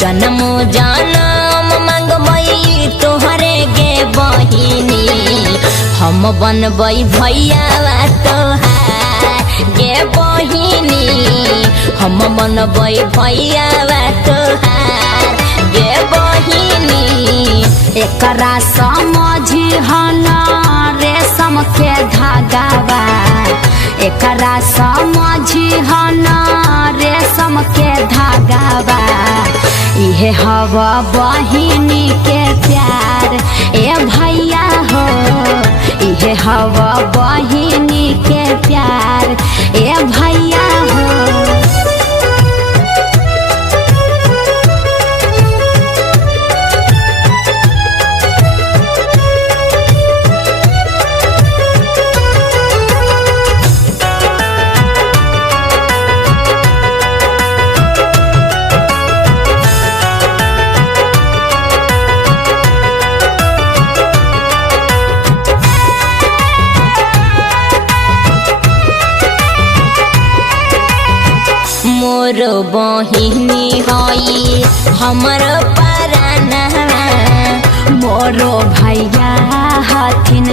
जन्म जन्म मांगबई तोहरे गे बहिनी हम बनबई भैया तोहार गे बहिनी हम बनबई भैया तोहार गे बहिनी। एकरा समझी हना रेशम के धागावा एकरा समझी हना रेशम के धागावा इहे हवा बहिनी के प्यार ए भैया हो इहे हवा बहिनी के प्यार ए भैया हो। मोर बहिनी हई हमर पराना मोरो भैया हथिन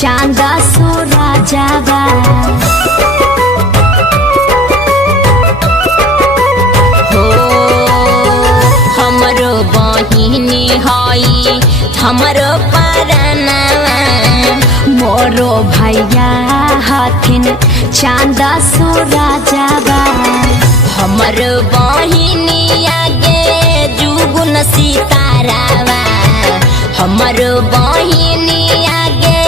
चांदा सूरजवा हो हमर बहिनी हई हमर पराना मोरो भैया हथिन चांदा सूरजवा हमर बहिनी आगे जुगुन सितारावा हमर बहिनी आगे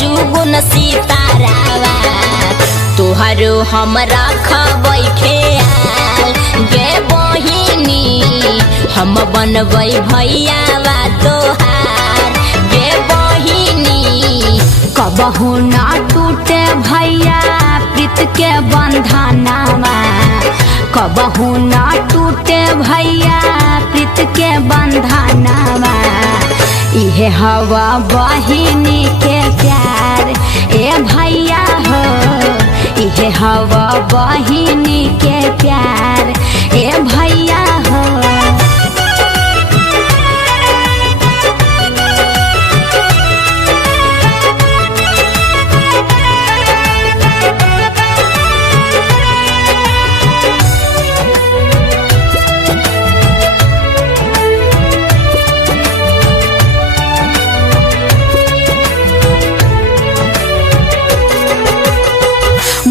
जुगुन सितारावा तोहर हमरा खबै ख्याल गे बहिनी हम बनबै भैया तोहार गे बहिनी। कबहू ना टूटे भैया प्रीत के बंधनवा कबहू ना टूटे भैया प्रीत के बंधनवा इहे हवा बहिनी के प्यार ए भैया हो इहे हवा बहिनी के प्यार ए भैया हो।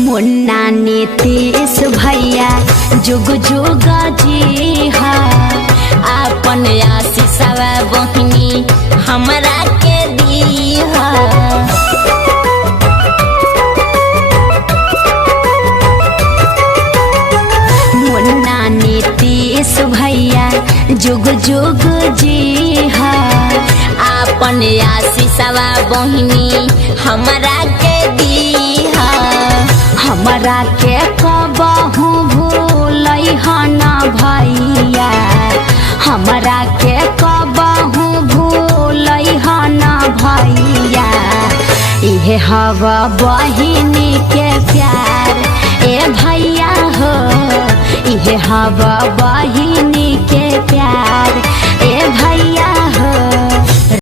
मुन्ना नीतीश भैया जुग जुग जी हा अपन आशीषवा बहिनी हमरा के दीहा मुन्ना नीतीश भैया जुग जुग जी हा अपन आशीषवा बहिनी हमरा के दीहा हमरा के कबहू भूलै हना भैया हमरा के कबहू भूलै हना भैया इहे हवा बहिनी के प्यार ए भैया हो इहे हवा